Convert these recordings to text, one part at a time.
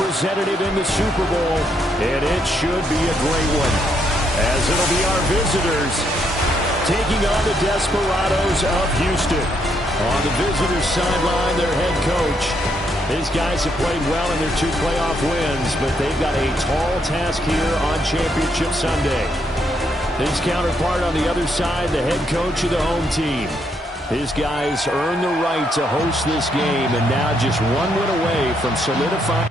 representative in the Super Bowl, and it should be a great one, as it'll be our visitors taking on the Desperados of Houston. On the visitors' sideline, their head coach. These guys have played well in their 2 playoff wins, but they've got a tall task here on Championship Sunday. His counterpart on the other side, the head coach of the home team. His guys earned the right to host this game, and now just 1 win away from solidifying.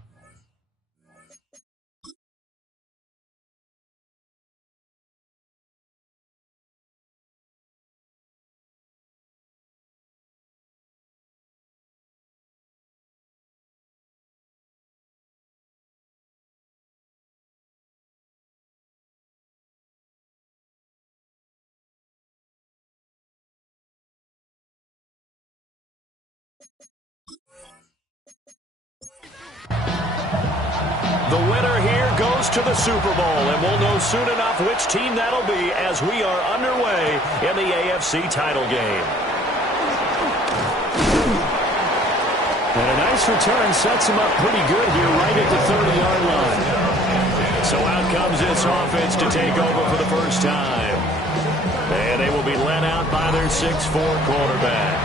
The winner here goes to the Super Bowl, and we'll know soon enough which team that'll be as we are underway in the AFC title game. And a nice return sets him up pretty good here right at the 30-yard line. So out comes this offense to take over for the first time. And they will be led out by their 6'4" quarterback.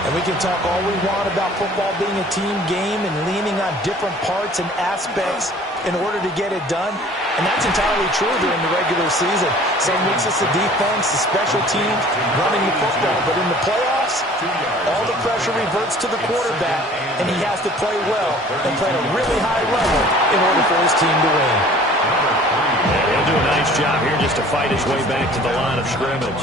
And we can talk all we want about football being a team game and leaning on different parts and aspects in order to get it done. And that's entirely true during the regular season. Some weeks it's the defense, the special teams, running the football. But in the playoffs, all the pressure reverts to the quarterback, and he has to play well and play at a really high level in order for his team to win. And he'll do a nice job here just to fight his way back to the line of scrimmage.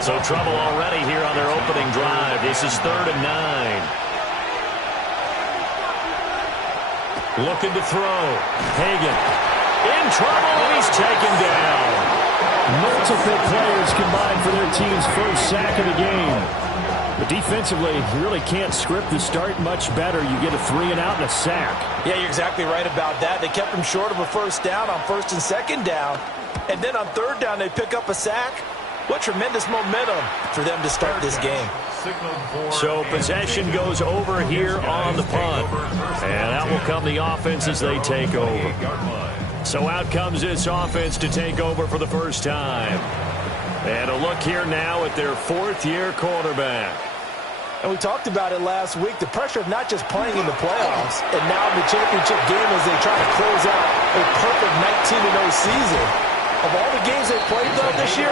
So trouble already here on their opening drive. This is 3rd and 9. Looking to throw. Hagan in trouble, and he's taken down. Multiple players combined for their team's first sack of the game. But defensively, you really can't script the start much better. You get a 3 and out and a sack. Yeah, you're exactly right about that. They kept him short of a first down on 1st and 2nd down. And then on 3rd down, they pick up a sack. What tremendous momentum for them to start this game. So possession goes over here on the punt. And out will come the offense as they take over. So out comes this offense to take over for the first time. And a look here now at their 4th-year quarterback. And we talked about it last week, the pressure of not just playing in the playoffs and now in the championship game as they try to close out a perfect 19-0 season. Of all the games they played, though, this year,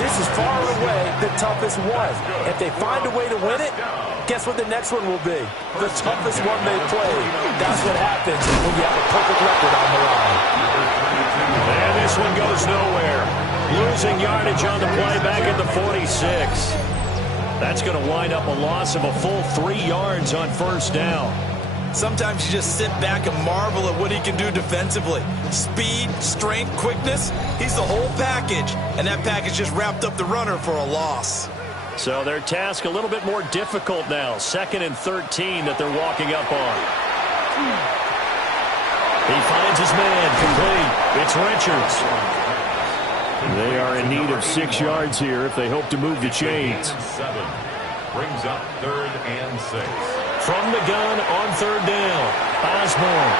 this is far and away the toughest one. If they find a way to win it, guess what the next one will be? The toughest one they played. That's what happens when you have a perfect record on the line. And this one goes nowhere. Losing yardage on the play back at the 46. That's going to wind up a loss of a full 3 yards on 1st down. Sometimes you just sit back and marvel at what he can do defensively. Speed, strength, quickness, he's the whole package. And that package just wrapped up the runner for a loss. So their task a little bit more difficult now. 2nd and 13 that they're walking up on. He finds his man, complete. It's Richards. They are in need of 6 yards here if they hope to move the chains. Brings up 3rd and 6. From the gun on 3rd down, Osborne.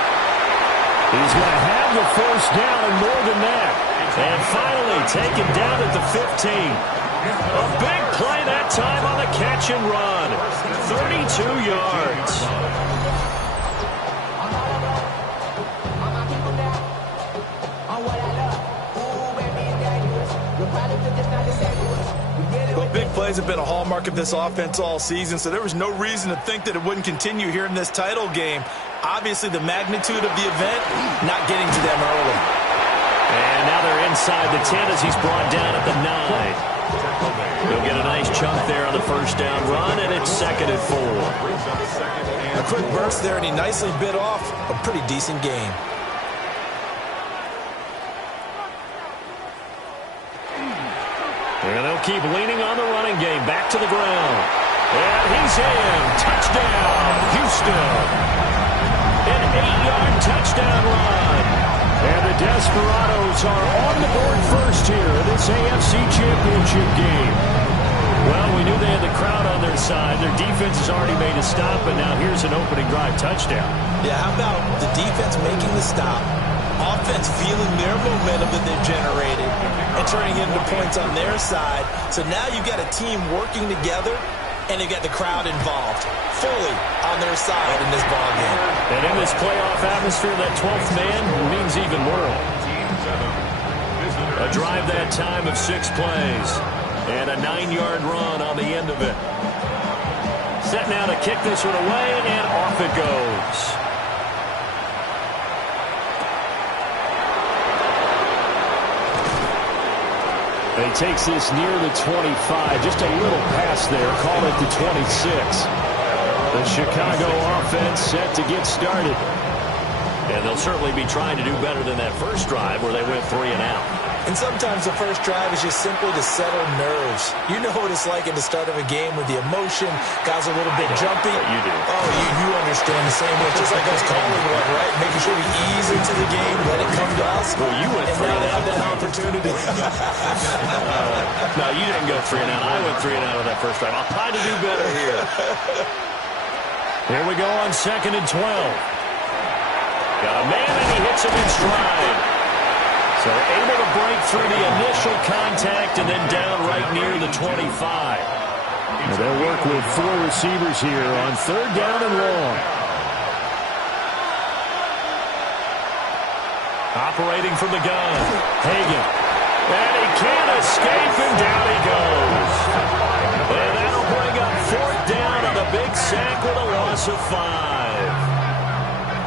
He's going to have the first down and more than that. And finally taken down at the 15. A big play that time on the catch and run. 32 yards. Well, big plays have been a hallmark of this offense all season, so there was no reason to think that it wouldn't continue here in this title game. Obviously, the magnitude of the event not getting to them early. And now they're inside the 10 as he's brought down at the 9. He'll get a nice chunk there on the first down run, and it's 2nd and 4. A quick burst there, and he nicely bit off a pretty decent game. And they'll keep leaning on the running game. Back to the ground. And he's in. Touchdown, Houston. An 8-yard touchdown run. And the Desperados are on the board first here in this AFC Championship game. Well, we knew they had the crowd on their side. Their defense has already made a stop, and now here's an opening drive touchdown. Yeah, how about the defense making the stop, offense feeling their momentum that they've generated, and turning it into points on their side. So now you've got a team working together, and they've got the crowd involved fully on their side in this ballgame. And in this playoff atmosphere, that 12th man means even more. A drive that time of 6 plays. And a 9-yard run on the end of it. Set now to kick this one away, and off it goes. And he takes this near the 25. Just a little pass there. Call it the 26. The Chicago offense set to get started. And they'll certainly be trying to do better than that first drive where they went 3 and out. And sometimes the first drive is just simply to settle nerves. You know what it's like at the start of a game with the emotion. Guys are a little bit jumpy. You do. Oh, you understand the same way. Just like us calling one, right? Making sure we ease into the game, let it come to us. Well, you went 3 and now and they out. have that opportunity. No, you didn't go 3 and out. I went 3 and out with that first drive. I'll try to do better here. Here we go on 2nd and 12. Got a man, and he hits him in stride. So able to break through the initial contact and then down right near the 25. And they'll work with 4 receivers here on 3rd down and long. Operating from the gun. Hagan. And he can't escape, and down he goes. And that'll bring up 4th down on a big sack with a loss of 5.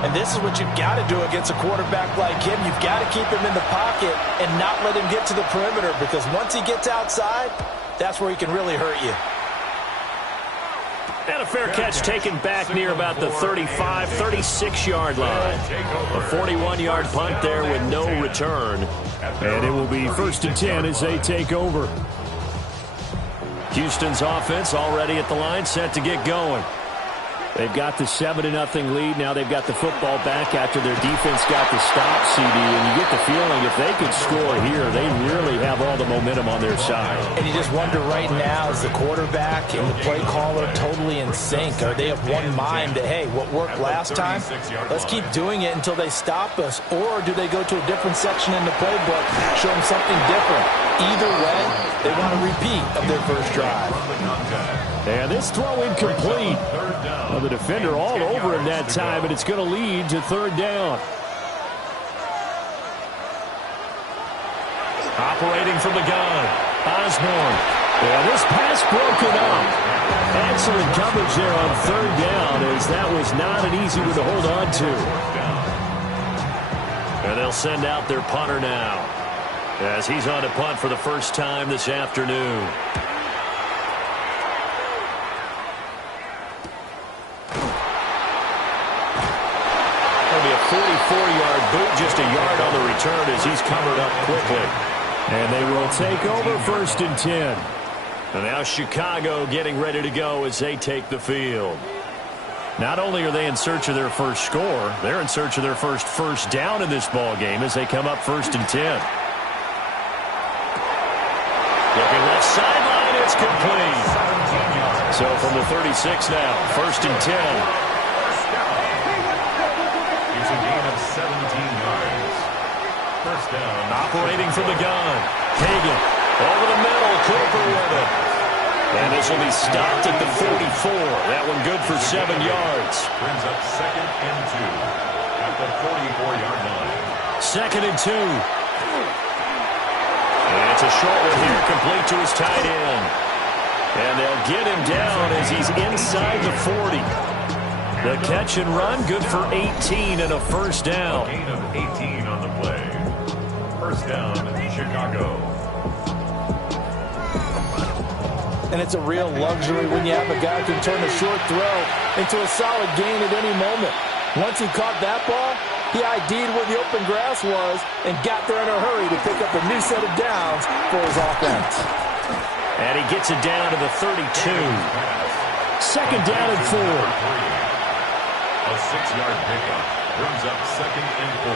And this is what you've got to do against a quarterback like him. You've got to keep him in the pocket and not let him get to the perimeter, because once he gets outside, that's where he can really hurt you. And a fair catch taken back near about the 35, 36-yard line. A 41-yard punt there with no return. And it will be 1st and 10 as they take over. Houston's offense already at the line, set to get going. They've got the 7-0 lead. Now they've got the football back after their defense got the stop, CD. And you get the feeling if they could score here, they really have all the momentum on their side. And you just wonder right now, is the quarterback and the play caller totally in sync? Are they of one mind that, hey, what worked last time, let's keep doing it until they stop us? Or do they go to a different section in the playbook, show them something different? Either way, they want a repeat of their first drive. And this throw incomplete. Well, the defender all over him that time, and it's going to lead to 3rd down. Operating from the gun, Osborne. Yeah, this pass broken up. Excellent coverage there on 3rd down, as that was not an easy one to hold on to. And they'll send out their punter now, as he's on to punt for the first time this afternoon. It'll be a 44-yard boot, just a yard on the return as he's covered up quickly. And they will take over 1st and 10. And now Chicago getting ready to go as they take the field. Not only are they in search of their first score, they're in search of their first down in this ball game as they come up 1st and 10. Looking left sideline, it's complete. So from the 36 now, 1st and 10. It's a gain of 17 yards. First down. Operating from the gun. Hagan over the middle. Cooper with it. And this will be stopped at the 44. That one good for 7 yards. Brings up 2nd and 2 at the 44-yard line. 2nd and 2. And it's a short one here, complete to his tight end. And they'll get him down as he's inside the 40. The catch and run, good for 18 and a first down. A gain of 18 on the play. First down, Chicago. And it's a real luxury when you have a guy who can turn a short throw into a solid gain at any moment. Once he caught that ball, he ID'd where the open grass was and got there in a hurry to pick up a new set of downs for his offense. And he gets it down to the 32. 2nd down and 4. A 6-yard pickup brings up 2nd and 4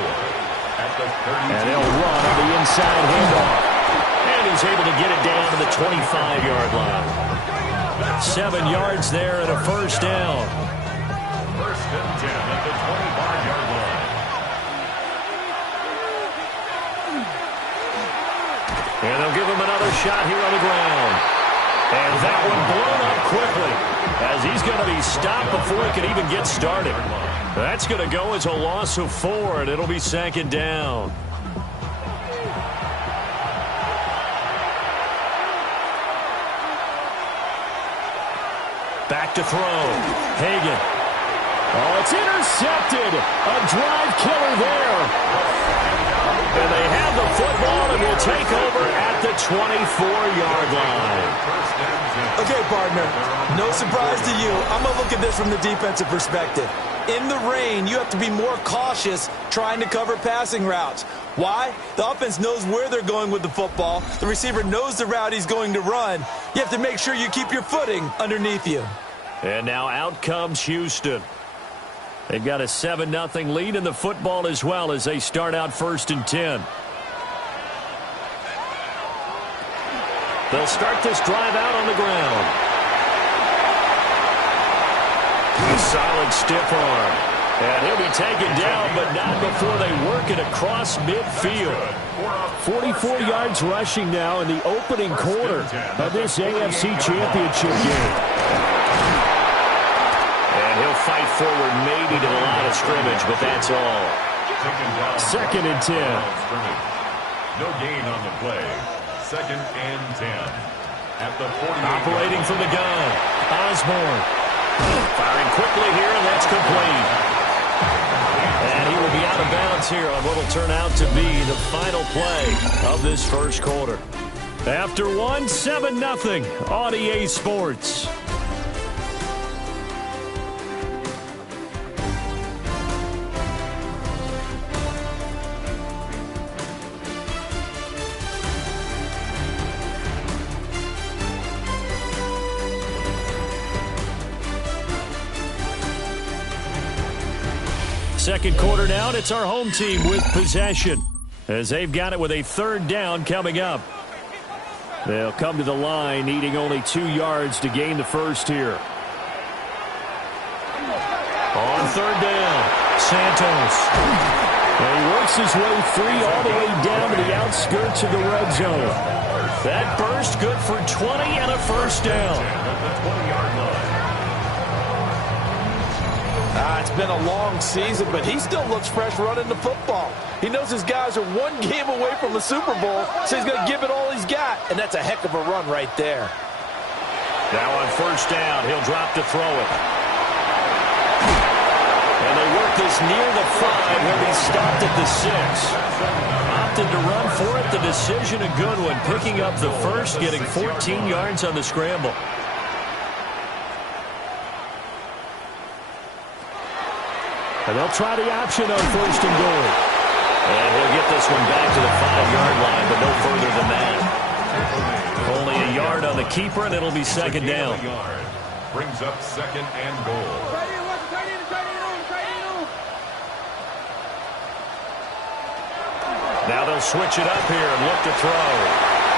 at the 32. And they'll run on the inside handoff. And he's able to get it down to the 25-yard line. 7 yards there and a first down. First and 10 at the 25-yard line. And they'll give him another shot here on the ground. And that one blown up quickly as he's going to be stopped before it can even get started. That's going to go as a loss of 4, and it'll be second down. Back to throw. Hagan. Oh, it's intercepted. A drive killer there. And they have the football and will take over at the 24-yard line. Okay, partner, no surprise to you. I'm going to look at this from the defensive perspective. In the rain, you have to be more cautious trying to cover passing routes. Why? The offense knows where they're going with the football. The receiver knows the route he's going to run. You have to make sure you keep your footing underneath you. And now out comes Houston. They've got a 7-0 lead in the football as well as they start out first and 10. They'll start this drive out on the ground. A solid stiff arm. And he'll be taken down, but not before they work it across midfield. 44 yards rushing now in the opening quarter of this AFC Championship game. And he'll fight forward maybe to the line of scrimmage, but that's all. Second and 10. No gain on the play. Second and 10. At the 40. Operating from the gun. Osborne. Firing quickly here, and that's complete. And he will be out of bounds here on what will turn out to be the final play of this first quarter. After one, 7-0 on EA Sports. Second quarter now, and it's our home team with possession as they've got it with a third down coming up. They'll come to the line needing only 2 yards to gain the first here. On third down, Santos. And he works his way free all the way down to the outskirts of the red zone. That burst good for 20 and a first down. It's been a long season, but he still looks fresh running the football. He knows his guys are one game away from the Super Bowl, so he's going to give it all he's got, and that's a heck of a run right there. Now on first down, he'll drop to throw it. And they work this near the 5. He'll be stopped at the 6. Opted to run for it. The decision a good one. Picking up the first, getting 14 yards on the scramble. And they'll try the option on first and goal. And he'll get this one back to the 5-yard line, but no further than that. Only a yard on the keeper, and it'll be second down. Brings up second and goal. Now they'll switch it up here and look to throw.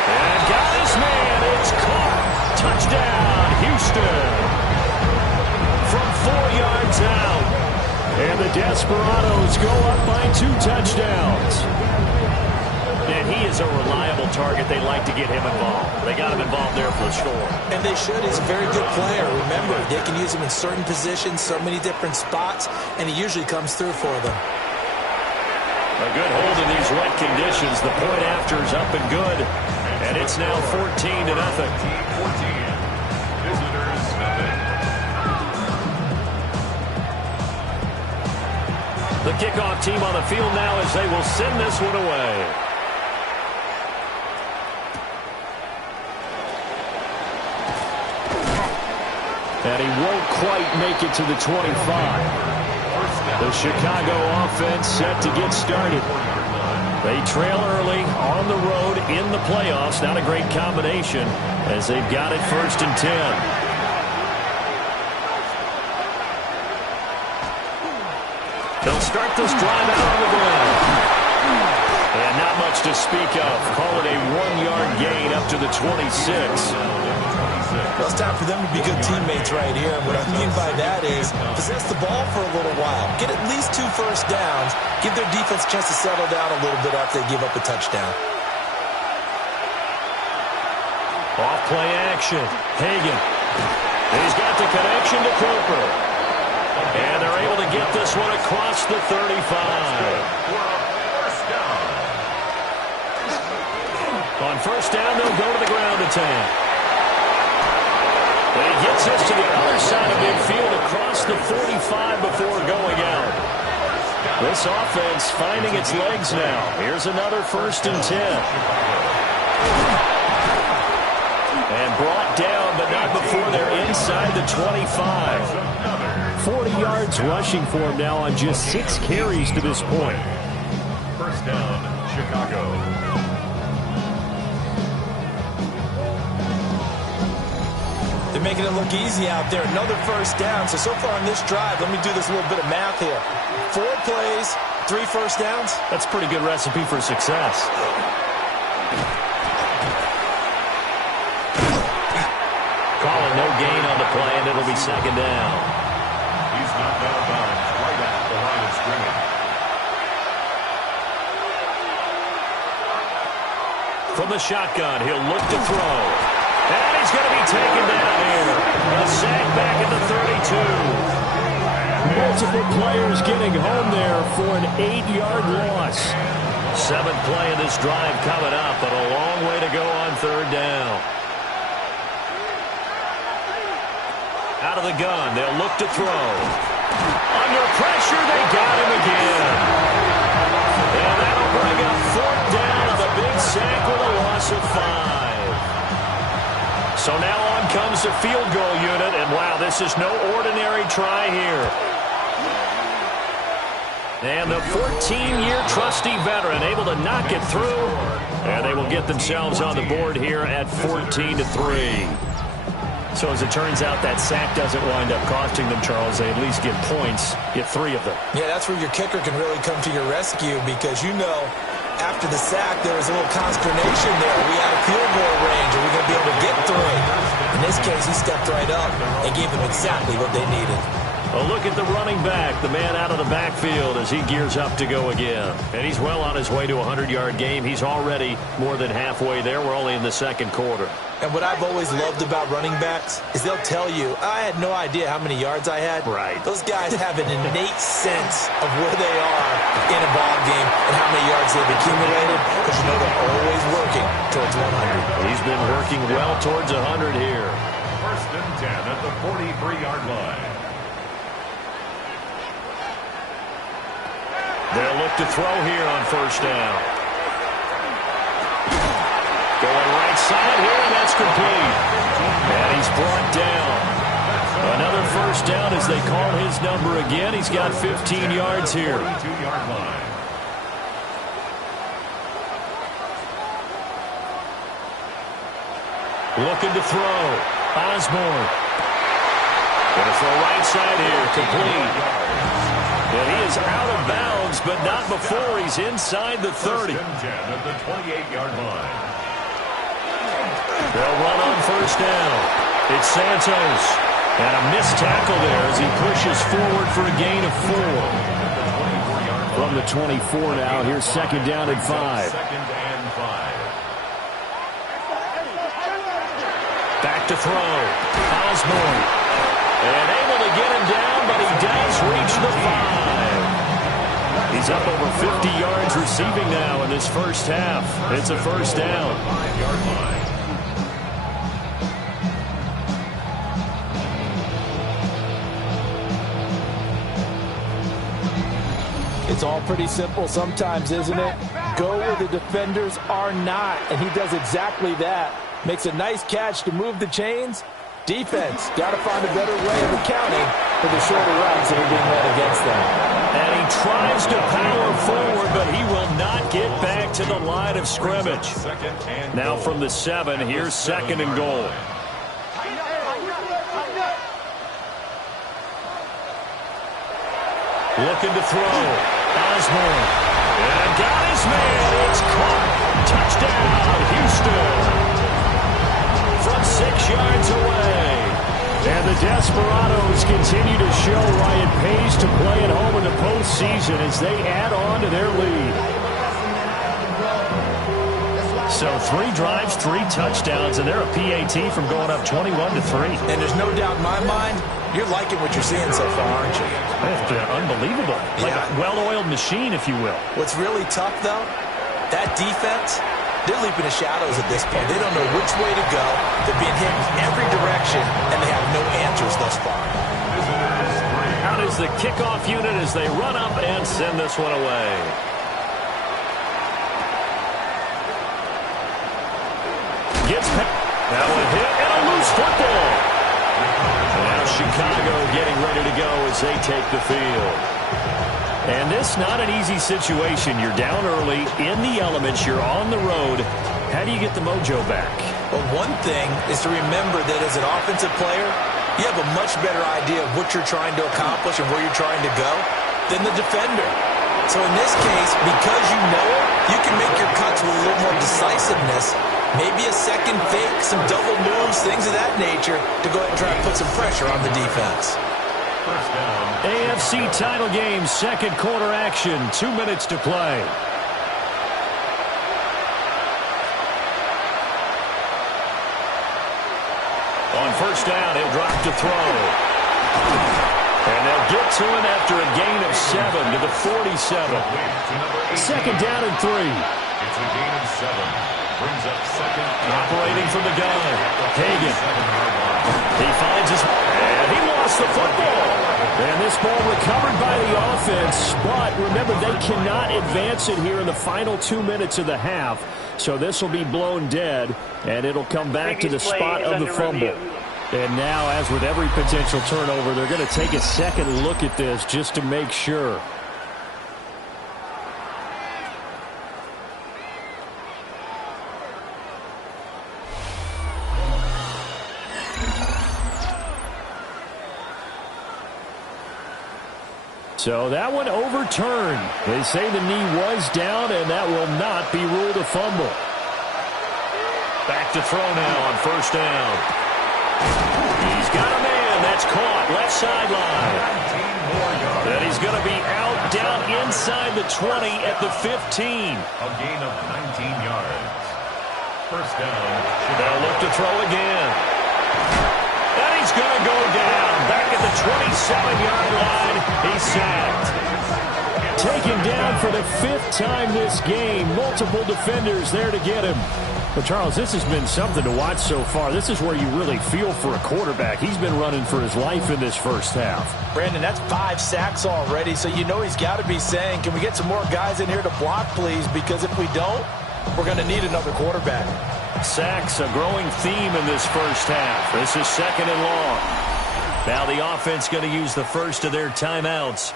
And got his man. It's caught. Touchdown, Houston. From 4 yards out. And the Desperados go up by 2 touchdowns. And he is a reliable target. They like to get him involved. They got him involved there for the score. And they should. He's a very good player. Remember, they can use him in certain positions, so many different spots, and he usually comes through for them. A good hold in these wet conditions. The point after is up and good. And it's now 14-0. 14. Visitors, nothing. The kickoff team on the field now as they will send this one away. And he won't quite make it to the 25. The Chicago offense set to get started. They trail early on the road in the playoffs. Not a great combination as they've got it first and 10. They'll start this drive out on the ground. And not much to speak of. Call it a 1-yard gain up to the 26. Well, it's time for them to be good teammates right here. And what I mean by that is possess the ball for a little while. Get at least 2 first downs. Give their defense a chance to settle down a little bit after they give up a touchdown. Off play action. Hagan. He's got the connection to Cooper. And they're able to get this one across the 35. On first down, they'll go to the ground attack. And he gets this to the other side of midfield across the 45 before going out. This offense finding its legs now. Here's another 1st and 10. And brought down, but not before they're inside the 25. 40 yards rushing for him now on just 6 carries to this point. First down, Chicago. They're making it look easy out there. Another first down. So far on this drive, let me do this little bit of math here. 4 plays, 3 first downs. That's a pretty good recipe for success. Calling no gain on the play, and it'll be 2nd down. He's knocked out of bounds right at the line of scrimmage. From the shotgun, he'll look to throw. And he's going to be taken down here. A sack back at the 32. Multiple players getting home there for an 8-yard loss. 7th play of this drive coming up, but a long way to go on 3rd down. Out of the gun, they'll look to throw. Under pressure, they got him again. And that'll bring up 4th down on the big sack with a loss of 5. So now on comes the field goal unit, and wow, this is no ordinary try here. And the 14-year trusty veteran able to knock it through, and they will get themselves on the board here at 14-3. So as it turns out, that sack doesn't wind up costing them, Charles. They at least get points, get 3 of them. Yeah, that's where your kicker can really come to your rescue because, you know, after the sack, there was a little consternation there. Are we out of field goal range? Are we going to be able to get 3? In this case, he stepped right up and gave them exactly what they needed. A look at the running back, the man out of the backfield as he gears up to go again. And he's well on his way to a 100-yard game. He's already more than halfway there. We're only in the 2nd quarter. And what I've always loved about running backs is they'll tell you, I had no idea how many yards I had. Right. Those guys have an innate sense of where they are in a ball game and how many yards they've accumulated because you know they're always working towards 100. He's been working well towards 100 here. 1st and 10 at the 43-yard line. They'll look to throw here on 1st down. Going right side here, and that's complete. And he's brought down. Another 1st down as they call his number again. He's got 15 yards here. 42-yard line. Looking to throw. Osborne. Going to throw right side here. Complete. And he is out of bounds, but not before he's inside the 30. 1st and 10 at the 28-yard line. They'll run on 1st down. It's Santos. And a missed tackle there as he pushes forward for a gain of 4. From the 24 now, here's 2nd down and 5. 2nd and 5. Back to throw. Osborne. And able to get him down, but he does reach the 5. He's up over 50 yards receiving now in this 1st half. It's a 1st down. 5-yard line. It's all pretty simple sometimes, isn't it? Go where the defenders are not, and he does exactly that. Makes a nice catch to move the chains. Defense, got to find a better way of accounting for the shorter routes that are being led against them. And he tries to power forward, but he will not get back to the line of scrimmage. Now from the 7, here's 2nd and goal. Looking to throw. Osborne. And got his man. It's caught. Touchdown, Houston. From 6 yards away. And the Desperados continue to show why it pays to play at home in the postseason as they add on to their lead. So 3 drives, 3 touchdowns, and they're a PAT from going up 21-3. And there's no doubt in my mind, you're liking what you're seeing so far, aren't you? It's unbelievable. Like a well-oiled machine, if you will. What's really tough, though, that defense, they're leaping the shadows at this point. They don't know which way to go. They're being hit in every direction, and they have no answers thus far. Out is the kickoff unit as they run up and send this one away. Gets now a hit and a loose football. Now Chicago getting ready to go as they take the field. And this not an easy situation. You're down early, in the elements, you're on the road. How do you get the mojo back? Well, one thing is to remember that as an offensive player, you have a much better idea of what you're trying to accomplish and where you're trying to go than the defender. So in this case, because you know it, you can make your cuts with a little more decisiveness. Maybe a second fake, some double moves, things of that nature to go ahead and try to put some pressure on the defense. First down. AFC title game, second quarter action, 2 minutes to play. On first down, he'll drop to throw. And they'll get to him after a gain of 7 to the 47. Second down and 3. It's a gain of 7. Brings up second. Operating from the gun. Hagan. He finds his... And he lost the football. And this ball recovered by the offense. But remember, they cannot advance it here in the final 2 minutes of the half. So this will be blown dead. And it'll come back to the spot of the fumble. And now, as with every potential turnover, they're going to take a second look at this just to make sure. So that one overturned. They say the knee was down, and that will not be ruled a fumble. Back to throw now on first down. He's got a man. That's caught. Left sideline. And he's going to be out down inside the 20 at the 15. A gain of 19 yards. First down. They'll look to throw again. And he's going to go down. Back at the 27-yard line. He's sacked. Taken down for the 5th time this game. Multiple defenders there to get him. But, Charles, this has been something to watch so far. This is where you really feel for a quarterback. He's been running for his life in this first half. Brandon, that's 5 sacks already, so you know he's got to be saying, can we get some more guys in here to block, please? Because if we don't, we're going to need another quarterback. Sacks, a growing theme in this first half. This is second and long. Now the offense going to use the first of their timeouts.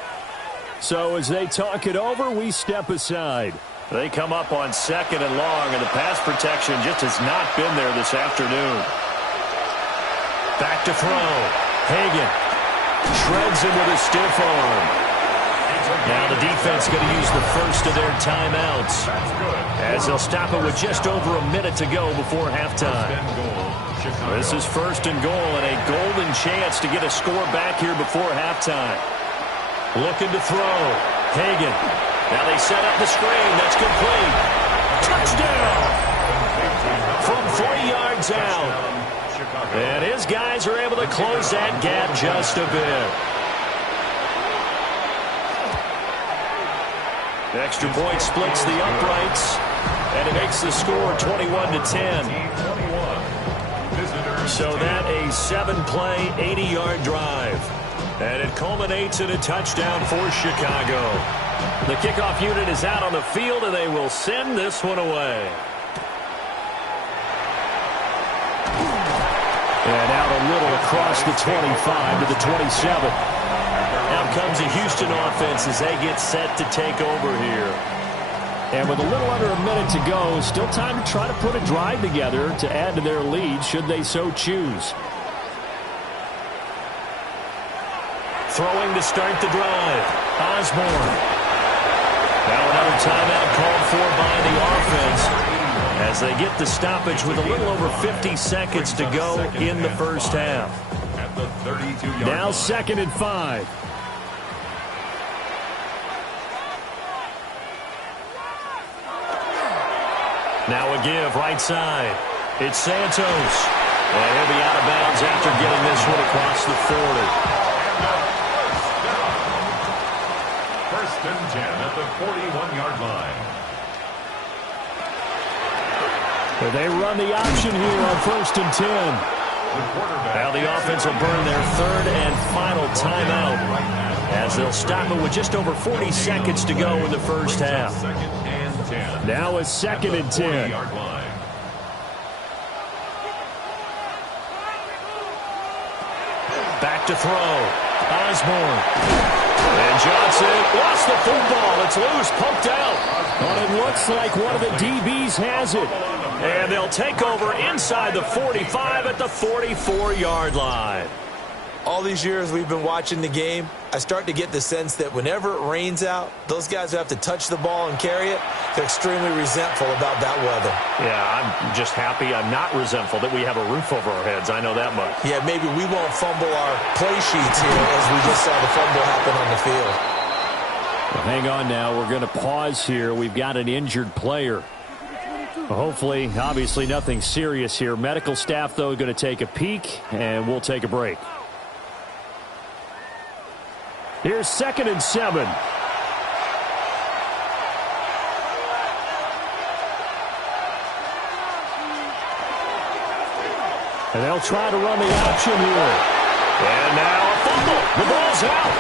So as they talk it over, we step aside. They come up on second and long, and the pass protection just has not been there this afternoon. Back to throw. Hagan shreds him with a stiff arm. Now the defense going to use the first of their timeouts as they'll stop it with just over a minute to go before halftime. This is first and goal and a golden chance to get a score back here before halftime. Looking to throw. Hagan. Now they set up the screen. That's complete. Touchdown! From 40 yards out. And his guys are able to close that gap just a bit. Extra point splits the uprights, and it makes the score 21-10. So that a 7-play, 80-yard drive. And it culminates in a touchdown for Chicago. The kickoff unit is out on the field, and they will send this one away. And out a little across the 25 to the 27. Now comes a Houston offense as they get set to take over here. And with a little under a minute to go, still time to try to put a drive together to add to their lead should they so choose. Throwing to start the drive. Osborne. Now another timeout called for by the offense as they get the stoppage with a little over 50 seconds to go in the first half. At the 32-yard Now line. 2nd and 5. Now a give right side. It's Santos. And he'll be out of bounds after getting this one across the 40. First and 10 at the 41-yard line. They run the option here on 1st and 10. Now the offense will burn their 3rd and final timeout as they'll stop it with just over 40 seconds to go in the first half. Second and 10. Now a 2nd and 10. 40-yard line. Back to throw. Osborne. And Johnson lost the football. It's loose, pumped out. But it looks like one of the DBs has it. And they'll take over inside the 45 at the 44-yard line. All these years we've been watching the game, I start to get the sense that whenever it rains out, those guys who have to touch the ball and carry it, they're extremely resentful about that weather. Yeah, I'm just happy I'm not resentful that we have a roof over our heads. I know that much. Yeah, maybe we won't fumble our play sheets here as we just saw the fumble happen on the field. Well, hang on now. We're going to pause here. We've got an injured player. Hopefully, obviously nothing serious here. Medical staff, though, going to take a peek, and we'll take a break. Here's 2nd and 7. And they'll try to run the option here. And now a fumble. The ball's out.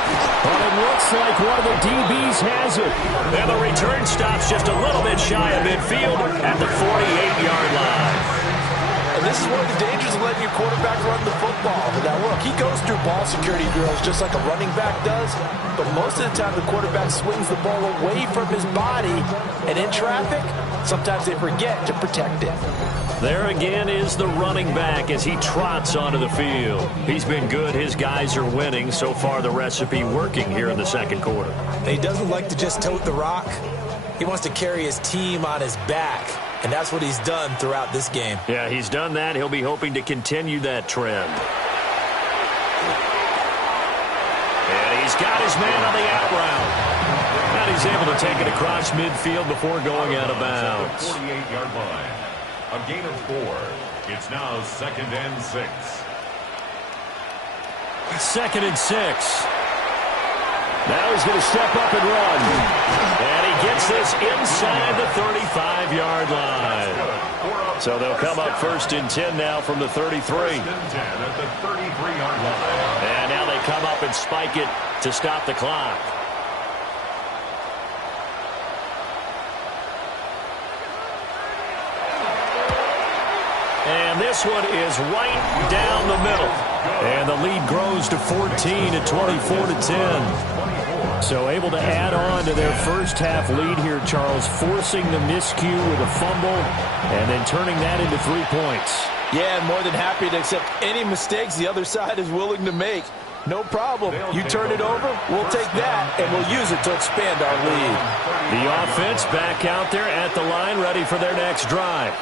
But it looks like one of the DBs has it. And the return stops just a little bit shy of midfield at the 48-yard line. And this is one of the dangers of letting your quarterback run the football. Now, look, he goes through ball security drills just like a running back does, but most of the time the quarterback swings the ball away from his body, and in traffic, sometimes they forget to protect it. There again is the running back as he trots onto the field. He's been good. His guys are winning. So far, the recipe working here in the second quarter. And he doesn't like to just tote the rock. He wants to carry his team on his back. And that's what he's done throughout this game. Yeah, he's done that. He'll be hoping to continue that trend. And he's got his man on the out route. And he's able to take it across midfield before going out of bounds. 48-yard line. A gain of 4. It's now 2nd and 6. 2nd and 6. Now he's going to step up and run. And he gets this inside the 35-yard line. So they'll come up 1st and 10 now from the 33. 1st and 10 at the 33-yard line. And now they come up and spike it to stop the clock. And this one is right down the middle. And the lead grows to 14 at 24-10. So able to add on to their first half lead here, Charles, forcing the miscue with a fumble and then turning that into 3 points. Yeah, and more than happy to accept any mistakes the other side is willing to make. No problem. You turn it over, we'll take that, and we'll use it to expand our lead. The offense back out there at the line, ready for their next drive.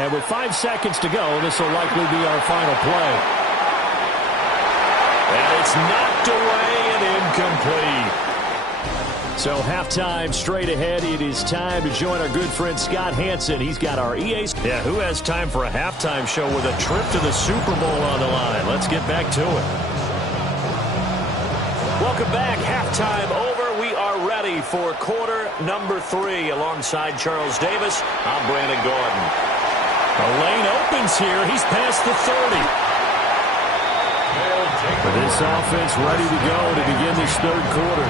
And with 5 seconds to go, this will likely be our final play. And it's knocked away and incomplete. So halftime straight ahead. It is time to join our good friend Scott Hansen. He's got our EA. Yeah, who has time for a halftime show with a trip to the Super Bowl on the line? Let's get back to it. Welcome back. Halftime over. We are ready for quarter number 3 alongside Charles Davis. I'm Brandon Gordon. The lane opens here. He's past the 30. But this offense ready to go to begin this third quarter.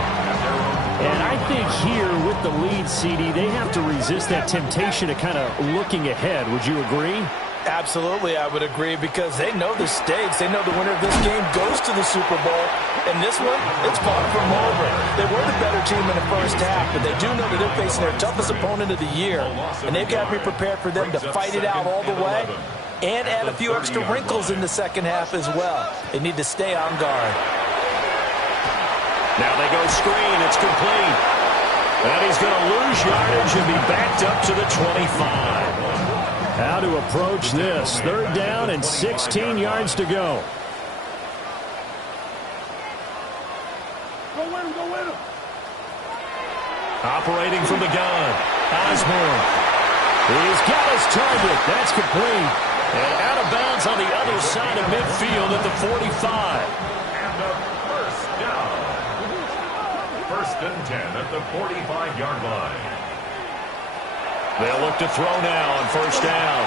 And I think here with the lead, CD, they have to resist that temptation of kind of looking ahead. Would you agree? Absolutely, I would agree, because they know the stakes. They know the winner of this game goes to the Super Bowl. And this one, it's far from over. They were the better team in the first half, but they do know that they're facing their toughest opponent of the year. And they've got to be prepared for them to fight it out all the way and add a few extra wrinkles in the second half as well. They need to stay on guard. Now they go screen. It's complete. And he's going to lose yardage and be backed up to the 25. How to approach this. 3rd down and 16 yards to go. Operating from the gun, Osborne. He's got his target. That's complete. And out of bounds on the other side of midfield at the 45. And a first down. 1st and 10 at the 45-yard line. They'll look to throw now on 1st down.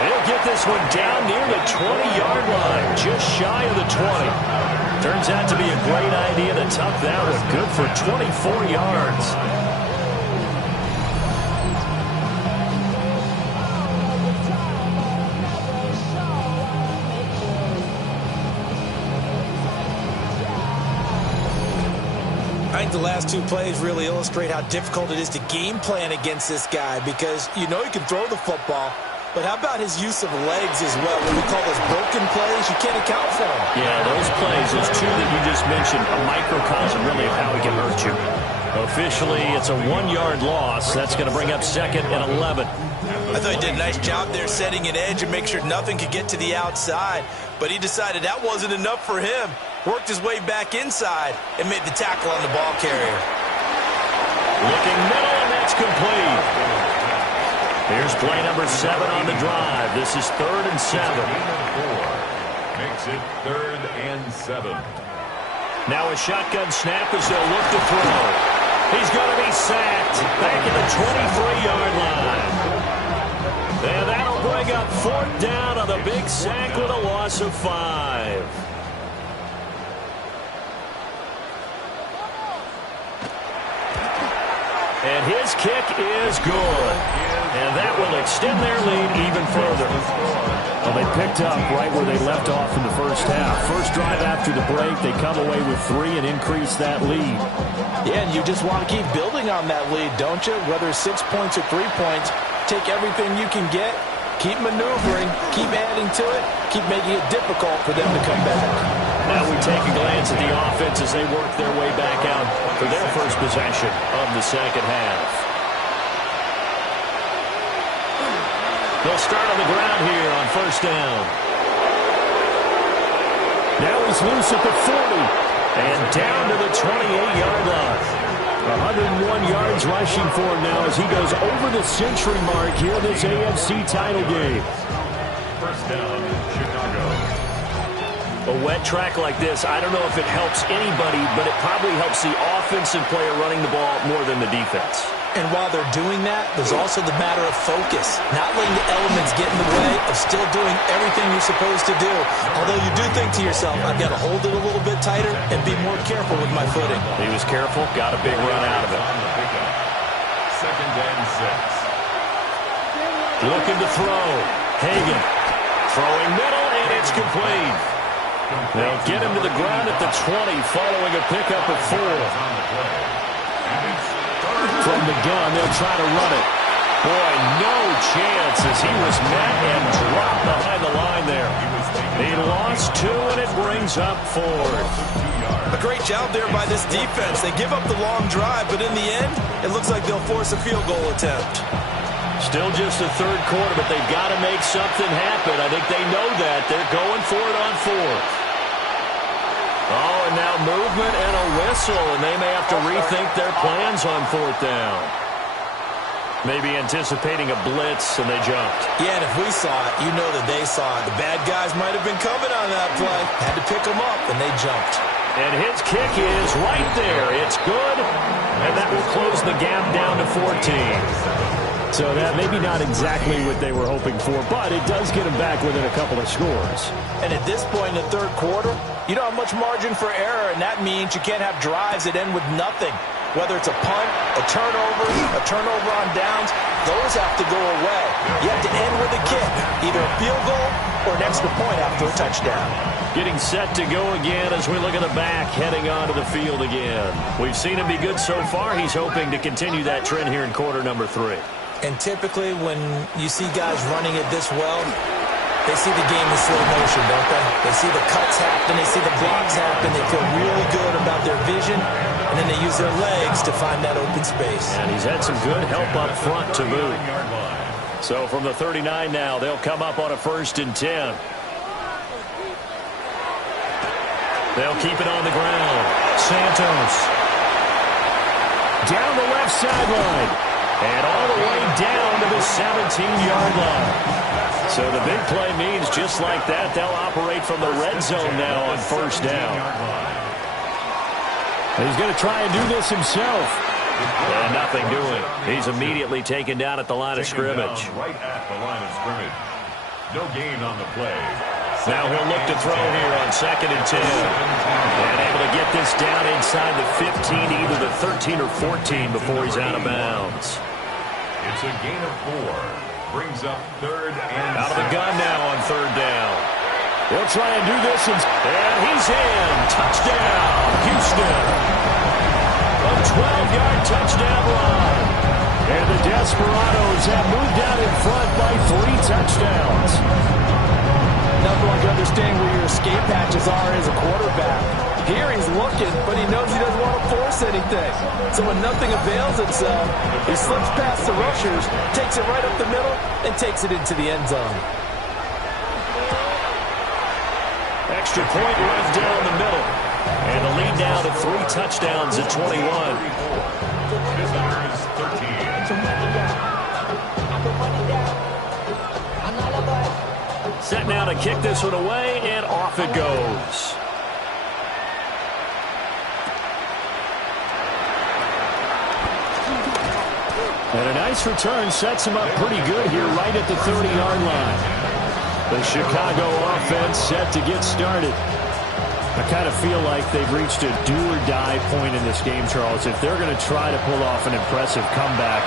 They'll get this one down near the 20-yard line, just shy of the 20. Turns out to be a great idea to tuck that one. Good for 24 yards. I think the last 2 plays really illustrate how difficult it is to game plan against this guy because you know he can throw the football. But how about his use of legs as well? What we call those broken plays, you can't account for them. Yeah, those plays, those 2 that you just mentioned, a microcosm really of how he can hurt you. Officially, it's a 1-yard loss. That's going to bring up 2nd and 11. I thought he did a nice job there setting an edge and make sure nothing could get to the outside. But he decided that wasn't enough for him. Worked his way back inside and made the tackle on the ball carrier. Looking middle, and that's complete. Here's play number 7 on the drive. This is 3rd and 7. Makes it 3rd and 7. Now a shotgun snap as they'll look to throw. He's going to be sacked back at the 23-yard line. And that'll bring up 4th down on the big sack with a loss of 5. And his kick is good. And that will extend their lead even further. Well, they picked up right where they left off in the first half. First drive after the break, they come away with 3 and increase that lead. Yeah, and you just want to keep building on that lead, don't you? Whether it's 6 points or 3 points, take everything you can get, keep maneuvering, keep adding to it, keep making it difficult for them to come back. Now we take a glance at the offense as they work their way back out for their first possession of the second half. They'll start on the ground here on 1st down. Now he's loose at the 40. And down to the 28-yard line. 101 yards rushing for him now as he goes over the century mark here in this AFC title game. 1st down, Chicago. A wet track like this, I don't know if it helps anybody, but it probably helps the offensive player running the ball more than the defense. And while they're doing that, there's also the matter of focus. Not letting the elements get in the way of still doing everything you're supposed to do. Although you do think to yourself, I've got to hold it a little bit tighter and be more careful with my footing. He was careful, got a big run out of it. 2nd and 6. Looking to throw. Hagan throwing middle, and it's complete. They'll get him to the ground at the 20 following a pickup of 4. From the gun, they'll try to run it. Boy, no chance as he was met and dropped behind the line there. He lost 2, and it brings up 4th. A great job there by this defense. They give up the long drive, but in the end, it looks like they'll force a field goal attempt. Still just the 3rd quarter, but they've got to make something happen. I think they know that. They're going for it on 4th. Oh, and now movement and a whistle, and they may have to rethink their plans on 4th down. Maybe anticipating a blitz, and they jumped. Yeah, and if we saw it, you know that they saw it. The bad guys might have been coming on that play. Had to pick them up, and they jumped. And his kick is right there. It's good, and that will close the gap down to 14. So that maybe not exactly what they were hoping for, but it does get them back within a couple of scores. And at this point in the 3rd quarter, you don't have much margin for error, and that means you can't have drives that end with nothing. Whether it's a punt, a turnover on downs, those have to go away. You have to end with a kick, either a field goal or an extra point after a touchdown. Getting set to go again as we look at the back, heading onto the field again. We've seen him be good so far. He's hoping to continue that trend here in quarter number 3. And typically when you see guys running it this well, They see the game in slow motion, don't they? They see the cuts happen, they see the blocks happen, they feel really good about their vision, and then they use their legs to find that open space. And he's had some good help up front to move. So from the 39 now, they'll come up on a 1st and 10. They'll keep it on the ground. Santos. Down the left sideline. And all the way down to the 17-yard line. So the big play means just like that, they'll operate from the red zone now on 1st down. He's going to try and do this himself. And nothing doing. He's immediately taken down at the line of scrimmage. Right at the line of scrimmage. No gain on the play. Now he'll look to throw here on 2nd and 10. And able to get this down inside the 15, either the 13 or 14 before he's out of bounds. It's a gain of 4. Brings up 3rd and out of the gun now on 3rd down. They'll try and do this. And he's in. Touchdown, Houston. A 12-yard touchdown run. And the Desperados have moved out in front by 3 touchdowns. Nothing like understanding where your escape hatches are as a quarterback. Here he's looking, but he knows he doesn't want to force anything. So when nothing avails itself, he slips past the rushers, takes it right up the middle, and takes it into the end zone. Extra point right down the middle. And the lead now to 3 touchdowns at 21. Visitors 13. Set now to kick this one away, and off it goes. And a nice return sets him up pretty good here right at the 30-yard line. The Chicago offense set to get started. I kind of feel like they've reached a do-or-die point in this game, Charles. If they're going to try to pull off an impressive comeback,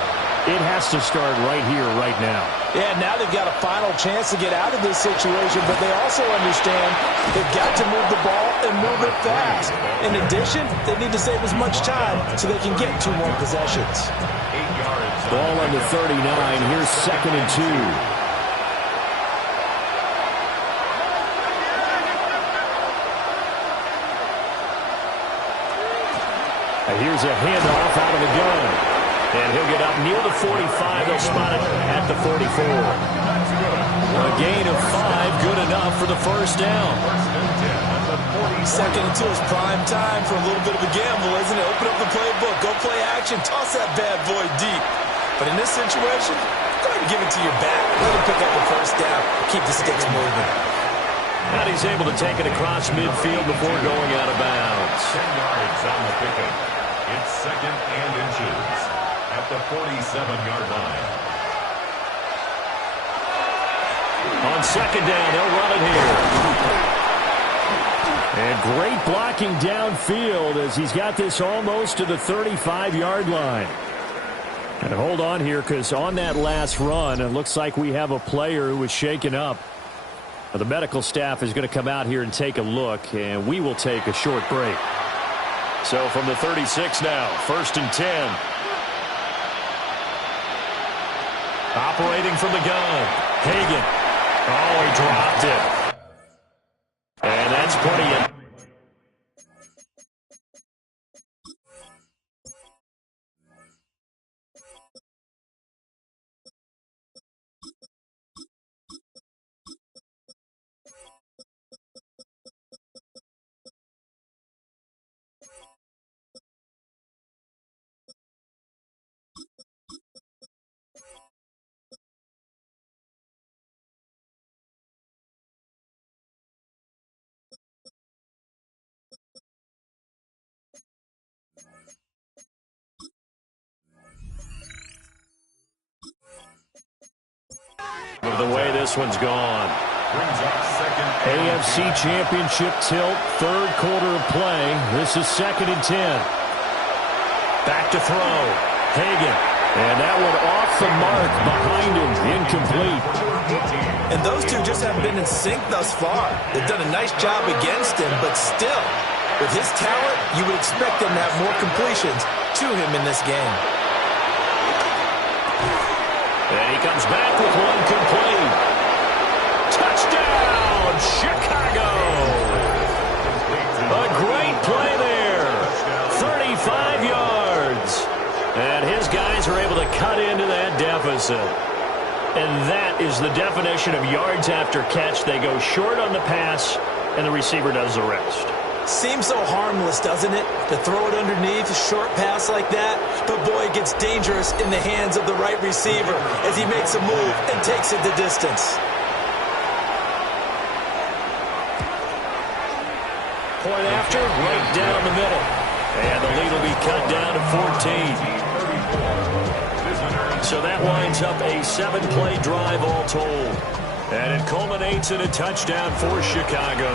it has to start right here, right now. Yeah, now they've got a final chance to get out of this situation, but they also understand they've got to move the ball and move it fast. In addition, they need to save as much time so they can get 2 more possessions. 8 yards. Ball on the 39. Here's 2nd and 2. Here's a handoff out of the gun. And he'll get up near the 45. They'll spot it at the 44. A gain of 5, good enough for the 1st down. 2nd and 2 is prime time for a little bit of a gamble, isn't it? Open up the playbook, go play action, toss that bad boy deep. But in this situation, go ahead and give it to your back. Let him pick up the 1st down, keep the sticks moving. And he's able to take it across midfield before going out of bounds. 10 yards on the pickup. It's 2nd and inches at the 47-yard line. On 2nd down, they'll run it here. And great blocking downfield as he's got this almost to the 35-yard line. And hold on here, because on that last run, it looks like we have a player who was shaken up. The medical staff is going to come out here and take a look, and we will take a short break. So from the 36 now, 1st and 10. Operating from the gun. Hagan. Oh, he dropped it. And that's putting it. Of the way this one's gone. AFC Championship tilt, 3rd quarter of play. This is 2nd and 10. Back to throw. Hagan. And that one off the mark behind him. Incomplete. And those two just haven't been in sync thus far. They've done a nice job against him, but still, with his talent, you would expect them to have more completions to him in this game. And he comes back with one complete. Touchdown! Touchdown, Chicago! A great play there. 35 yards. And his guys are able to cut into that deficit. And that is the definition of yards after catch. They go short on the pass, and the receiver does the rest. Seems so harmless, doesn't it? To throw it underneath, a short pass like that. But, boy, it gets dangerous in the hands of the right receiver as he makes a move and takes it the distance. Point after, right down the middle. And the lead will be cut down to 14. So that winds up a 7-play drive all told. And it culminates in a touchdown for Chicago.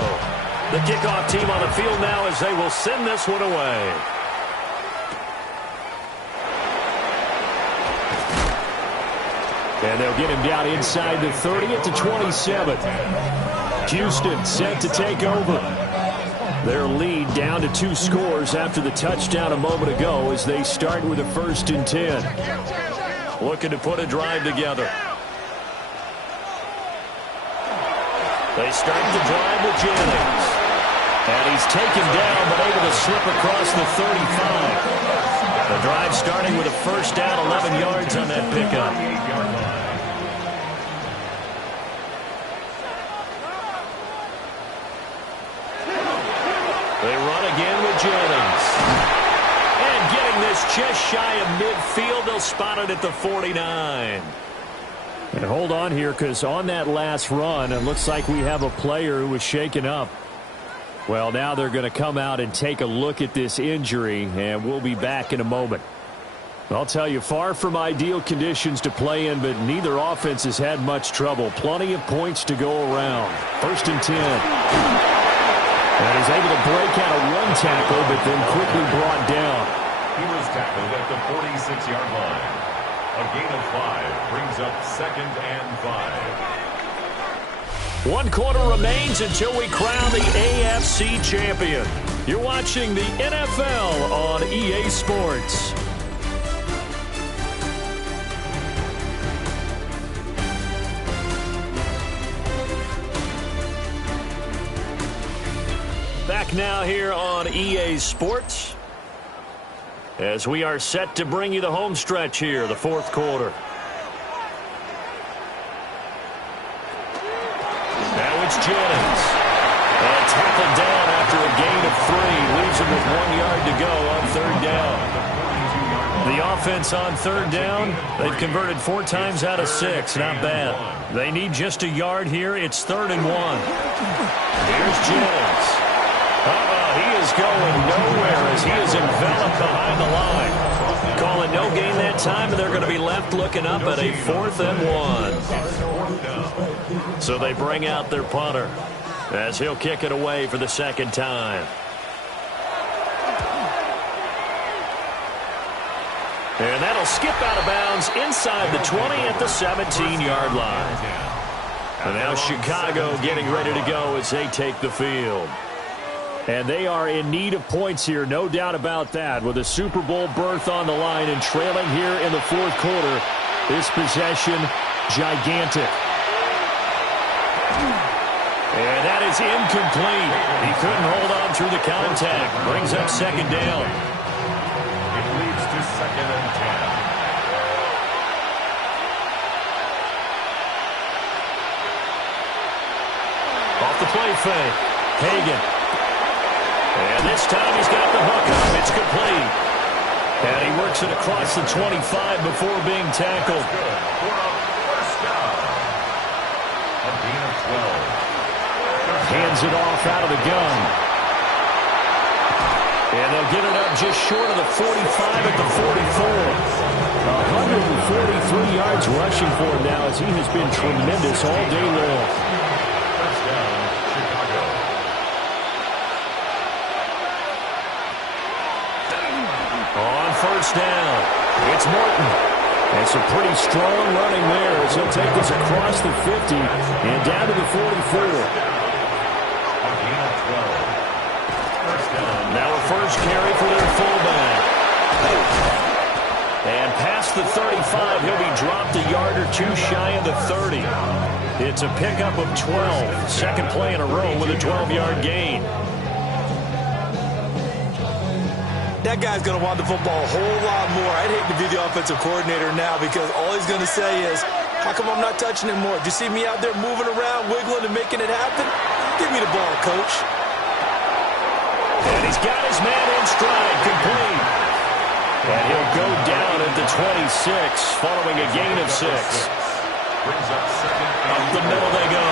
The kickoff team on the field now as they will send this one away. And they'll get him down inside the 30 at the 27. Houston set to take over. Their lead down to 2 scores after the touchdown a moment ago as they start with a 1st and 10. Looking to put a drive together. They start the drive with Jennings. And he's taken down but able to slip across the 35. The drive starting with a 1st down, 11 yards on that pickup. They run again with Jennings. And getting this just shy of midfield, they'll spot it at the 49. And hold on here, because on that last run, it looks like we have a player who was shaken up. Well, now they're going to come out and take a look at this injury, and we'll be back in a moment. I'll tell you, far from ideal conditions to play in, but neither offense has had much trouble. Plenty of points to go around. 1st and 10. And he's able to break out of one tackle, but then quickly brought down. He was tackled at the 46-yard line. A gain of 5 brings up 2nd and 5. 1 quarter remains until we crown the AFC champion. You're watching the NFL on EA Sports. Back now here on EA Sports as we are set to bring you the home stretch here, the 4th quarter. Now it's Jennings. And tackled down after a gain of 3. Leaves him with 1 yard to go on 3rd down. The offense on 3rd down, they've converted 4 times out of 6. Not bad. They need just a yard here. It's 3rd and 1. Here's Jennings. He is going nowhere as he is enveloped behind the line. Call it no gain that time, and they're going to be left looking up at a 4th and 1. So they bring out their punter as he'll kick it away for the 2nd time. And that'll skip out of bounds inside the 20 at the 17-yard line. And now Chicago getting ready to go as they take the field. And they are in need of points here, no doubt about that, with a Super Bowl berth on the line and trailing here in the 4th quarter. This possession, gigantic. And that is incomplete. He couldn't hold on through the contact. Brings up 2nd down. It leads to 2nd and 10. Off the play fake. Hagan. And this time he's got the hook up. It's complete. And he works it across the 25 before being tackled. For a 1st down. A gain of 12. Hands it off out of the gun. And they'll get it up just short of the 45 at the 44. 143 yards rushing for him now as he has been tremendous all day long. On 1st down, it's Morton. And some pretty strong running there as he'll take this across the 50 and down to the 44. Now a 1st carry for their fullback. And past the 35, he'll be dropped a yard or 2 shy of the 30. It's a pickup of 12. Second play in a row with a 12-yard gain. That guy's going to want the football a whole lot more. I'd hate to be the offensive coordinator now because all he's going to say is, how come I'm not touching it more? Do you see me out there moving around, wiggling, and making it happen? Give me the ball, coach. And he's got his man in stride, complete. And he'll go down at the 26 following a gain of 6. Up the middle they go.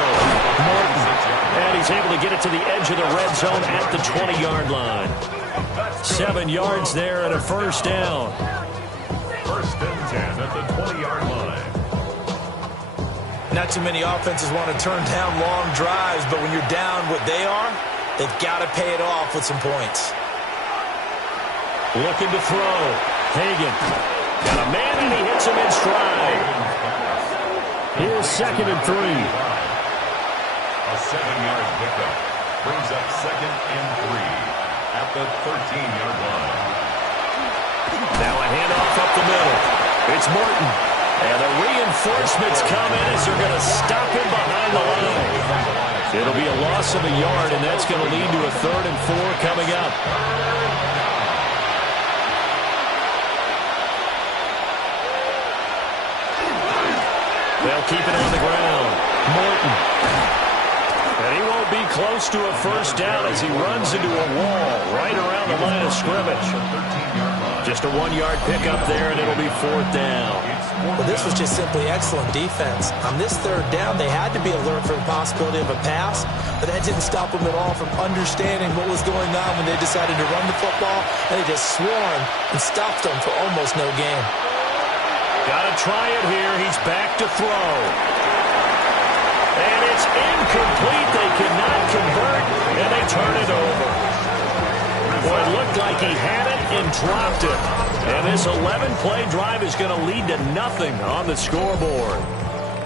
Martin. And he's able to get it to the edge of the red zone at the 20-yard line. 7 yards there and a first down. First and 10 at the 20-yard line. Not too many offenses want to turn down long drives, but when you're down what they are, they've got to pay it off with some points. Looking to throw. Hagan. Got a man and he hits him in stride. Here's second and 3. A 7-yard pickup brings up second and 3 at the 13-yard line. Now a handoff up the middle. It's Morton. And the reinforcements come in as they're going to stop him behind the line. It'll be a loss of a yard, and that's going to lead to a 3rd and 4 coming up. They'll keep it on the ground. Morton. And he won't be close to a first down as he runs into a wall right around the line of scrimmage. Just a 1-yard pickup there, and it'll be 4th down. Well, this was just simply excellent defense. On this 3rd down, they had to be alert for the possibility of a pass, but that didn't stop them at all from understanding what was going on when they decided to run the football, and they just swarmed and stopped them for almost no gain. Got to try it here. He's back to throw. And it's incomplete. They cannot convert, and they turn it over. Boy, it looked like he had it and dropped it. And this 11-play drive is going to lead to nothing on the scoreboard.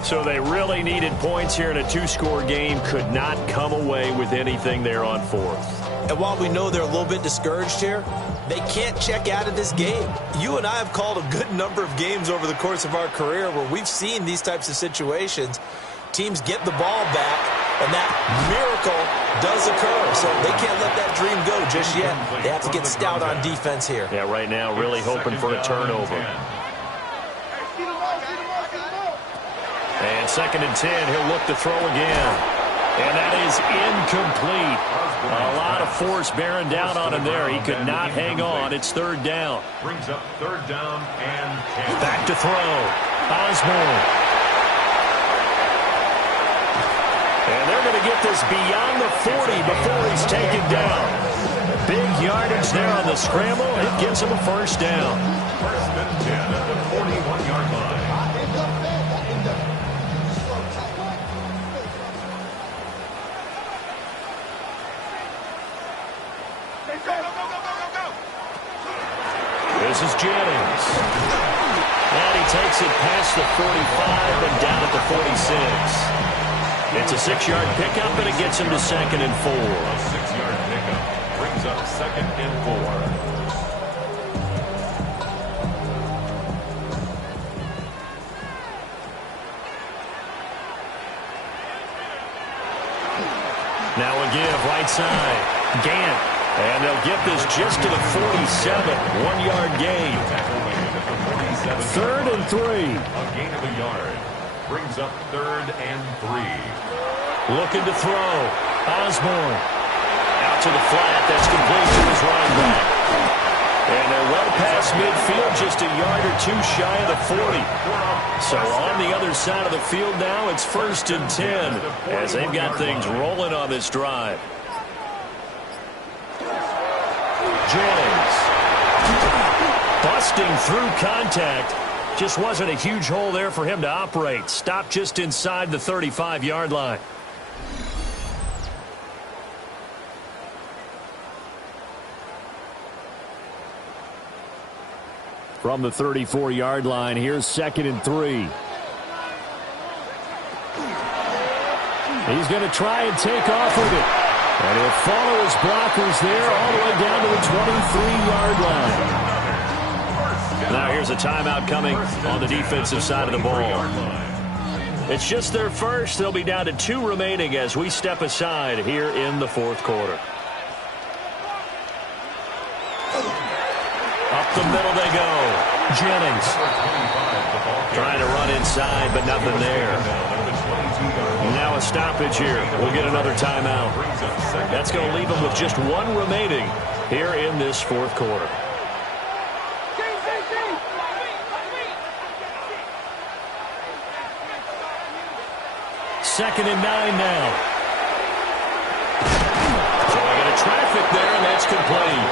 So they really needed points here in a 2-score game. Could not come away with anything there on 4th. And while we know they're a little bit discouraged here, they can't check out of this game. You and I have called a good number of games over the course of our career where we've seen these types of situations. Teams get the ball back, and that miracle does occur. So they can't let that dream go just yet. They have to get stout on defense here. Yeah, right now really hoping for a turnover. And 2nd and 10, he'll look to throw again. And that is incomplete. A lot of force bearing down on him there. He could not hang on. It's 3rd down. Brings up 3rd down and 10. Back to throw. Osborne. And they're going to get this beyond the 40 before he's taken down. Big yardage there on the scramble. It gives him a first down. First and 10 at the 41-yard line. This is Jennings. And he takes it past the 45 and down at the 46. It's a 6-yard pickup, and it gets him to 2nd and 4. A 6-yard pickup brings up 2nd and 4. Now a give right side. Gant. And they'll get this just to the 47. 1-yard gain. 3rd and 3. A gain of a yard. Brings up 3rd and 3. Looking to throw. Osborne. Out to the flat. That's complete to his running back. And they're well past midfield, just a yard or 2 shy of the 40. So on the other side of the field now, it's 1st and 10 as they've got things rolling on this drive. Jennings. Busting through contact. Just wasn't a huge hole there for him to operate. Stopped just inside the 35-yard line. From the 34-yard line, here's 2nd and 3. He's going to try and take off with it. And he'll follow his blockers there all the way down to the 23-yard line. Now here's a timeout coming on the defensive side of the ball. It's just their first. They'll be down to 2 remaining as we step aside here in the fourth quarter. Up the middle they go. Jennings trying to run inside, but nothing there. Now a stoppage here. We'll get another timeout. That's going to leave them with just 1 remaining here in this fourth quarter. Second and 9 now. Throwing into traffic there, and that's complete.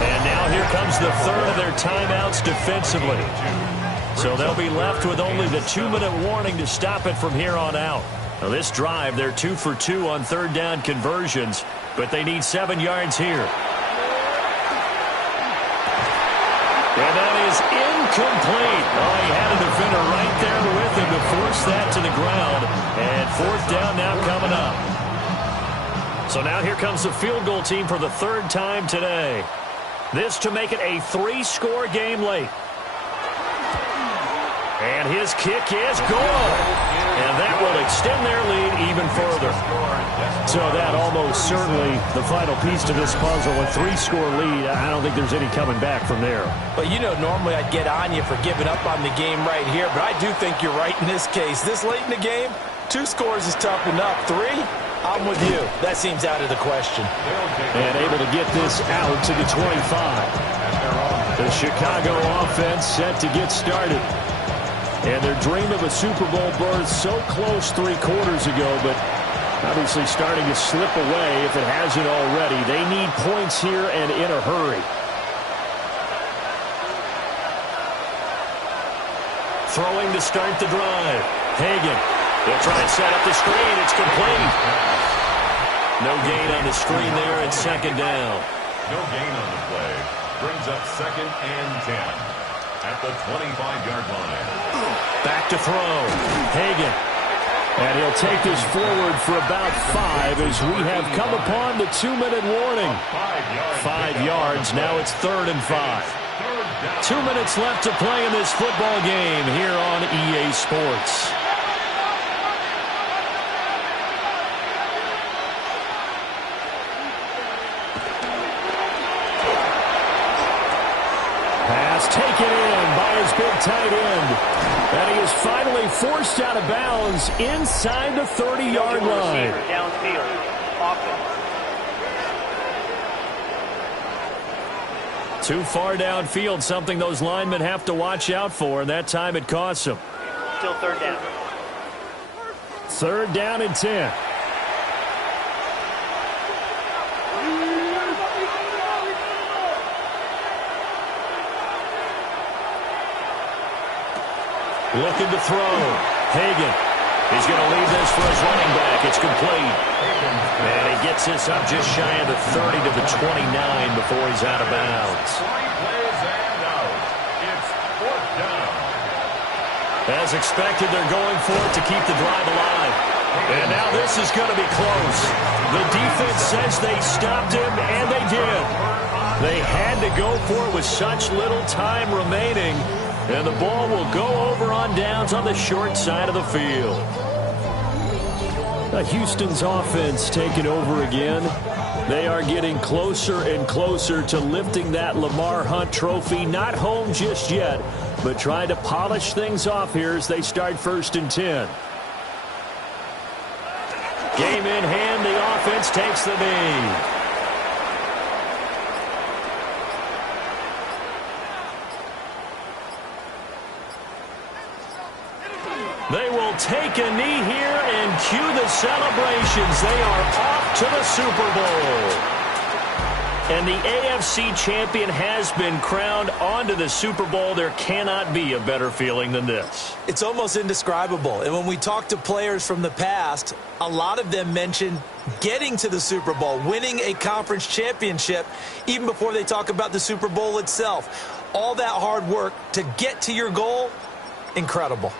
And now here comes the third of their timeouts defensively. So they'll be left with only the 2-minute warning to stop it from here on out. Now this drive, they're 2 for 2 on third down conversions, but they need 7 yards here. And that is incomplete. Oh, he had a defender right there with him to force that to the ground. And fourth down now coming up. So now here comes the field goal team for the 3rd time today. This to make it a 3-score game late. And his kick is good. And that will extend their lead even further. So that almost certainly the final piece to this puzzle. A 3-score lead. I don't think there's any coming back from there. But you know, normally I'd get on you for giving up on the game right here. But I do think you're right in this case. This late in the game, 2 scores is tough enough. 3, I'm with you. That seems out of the question. And able to get this out to the 25. The Chicago offense set to get started. And their dream of a Super Bowl berth so close 3 quarters ago, but obviously starting to slip away if it hasn't already. They need points here and in a hurry. Throwing to start the drive. Hagan. They'll try and set up the screen. It's complete. No gain on the screen there, and second down. No gain on the play. Brings up 2nd and 10. At the 25-yard line. Back to throw. Hagan. And he'll take this forward for about 5 as we have come upon the 2-minute warning. 5 yards. Now it's 3rd and 5. 2 minutes left to play in this football game here on EA Sports. Pass taken in by his big tight end. And he is finally forced out of bounds inside the 30-yard line. Downfield. Too far downfield, something those linemen have to watch out for, and that time it costs them. Still 3rd down. 3rd down and 10. Looking to throw. Hagan. He's going to leave this for his running back. It's complete. And he gets this up just shy of the 30 to the 29 before he's out of bounds. It's 4th down. As expected, they're going for it to keep the drive alive. And now this is going to be close. The defense says they stopped him, and they did. They had to go for it with such little time remaining. And the ball will go over on downs on the short side of the field. Houston's offense taking over again. They are getting closer and closer to lifting that Lamar Hunt trophy. Not home just yet, but trying to polish things off here as they start 1st and 10. Game in hand, the offense takes the knee. They will take a knee here and cue the celebrations. They are off to the Super Bowl. And the AFC champion has been crowned onto the Super Bowl. There cannot be a better feeling than this. It's almost indescribable. And when we talk to players from the past, a lot of them mention getting to the Super Bowl, winning a conference championship, even before they talk about the Super Bowl itself. All that hard work to get to your goal, incredible.